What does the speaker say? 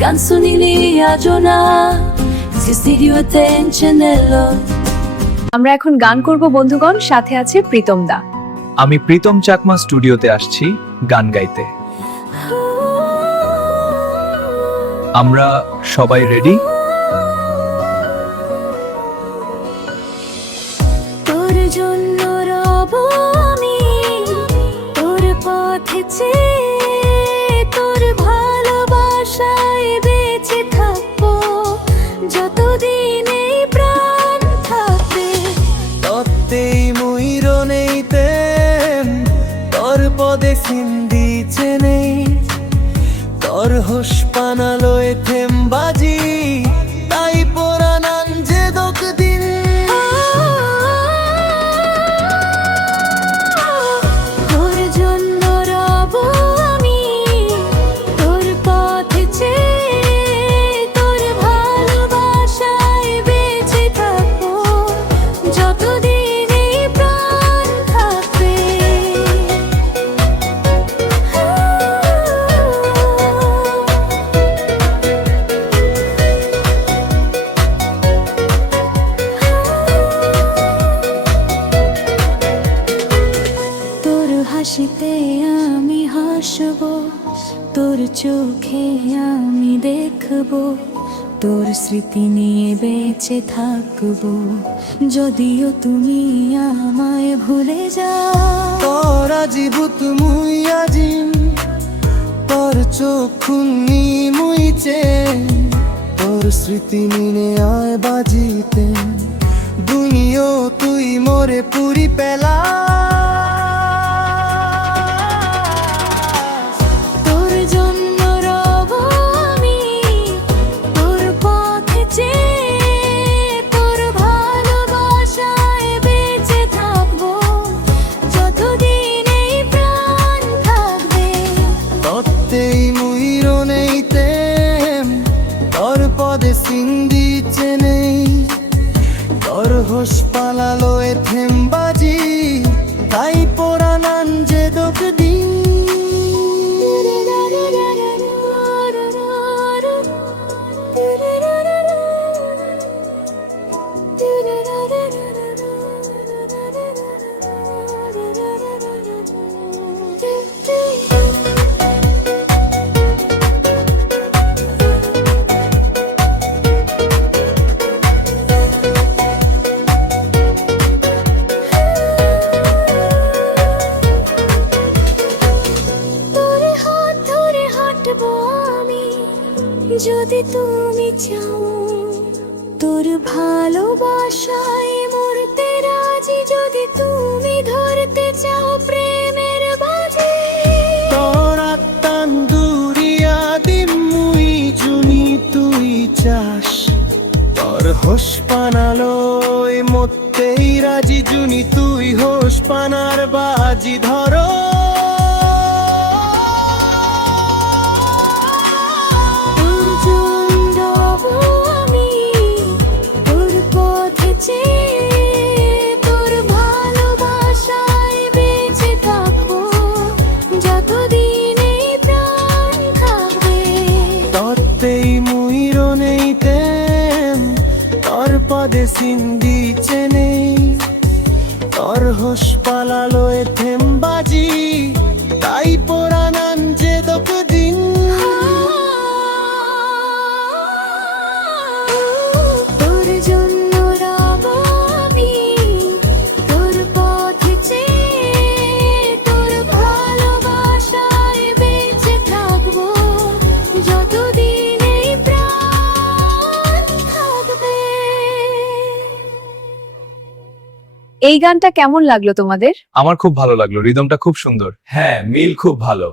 canzoni aggiorna si studio tencenello আমরা এখন গান করব বন্ধুগণ, সাথে আছে প্রীতম দা। আমি প্রীতম চাকমা স্টুডিওতে আসছি গান গাইতে। আমরা সবাই রেডি? তোর জন্য রব আমি তোর পথে তোর ভালোবাসায় বেঁচে থাকবো যতদিন এই প্রাণ থাকবে। তত্তেই মুইর নেইতে তোর পদে সিন্দিছে নেই তোর হোস পানালোয় থেম বাজি তাই পোরানান যে দোক দিন তোর জন্য রব আমি তোর পথে তোর ভালোবাসায় বেঁচে থাকবো যতদিন এই প্রাণ থাকবে। তোর হাসিতে আমি হাসবো তোর চোখে আমি দেখবো তোর স্মৃতি নিয়ে বেঁচে থাকবো যদিও তুমি আমায় ভুলে যাও। তোর আজিভূত মুই আজিম তোর চোখ খুন্নি মুইছে তোর স্মৃতি নিনে আয় বাজিতে দুনিও তুই মোরে পুরি পেলা তোর জন্য রব আমি তোর পথে তোর ভালোবাসায় বেঁচে থাকবো যতদিন এই প্রাণ থাকবে। তত্তেই মুইর নেইতে তোর পদে সিন্দিছে নেই তোর হোস পালালোয় থেম বাজি তাই পোরানান যে দোক দিন তোর হাত ধরে হাঁটবো আমি যদি তুমি চাও তোর ভালোবাসায় মরতে রাজি যদি তুমি ধরতে চাও প্রেমের বাজি। তোর আত্মান দুরিয়া দিম মুই জুনি তুই চাস তোর হোস পানালোয় মরতেই রাজি জুনি তুই হোস পানার বাজি ধরো তোর জন্য রব আমি তোর পথে তোর ভালোবাসায় বেঁচে থাকবো যতদিন এই প্রাণ থাকবে। তত্তেই মুইর নেইতে তোর পদে সিন্দিছে নেই তোর হোস পালালোয় থেম বাজি তাই পোরানান যে দোক দিন তোর জন্য রব আমি তোর পথে তোর ভালোবাসায় বেঁচে থাকবো যতদিন এই প্রাণ থাকবে। এই গানটা কেমন লাগলো তোমাদের? আমার খুব ভালো লাগলো, রিদমটা খুব সুন্দর। হ্যাঁ, মিল খুব ভালো।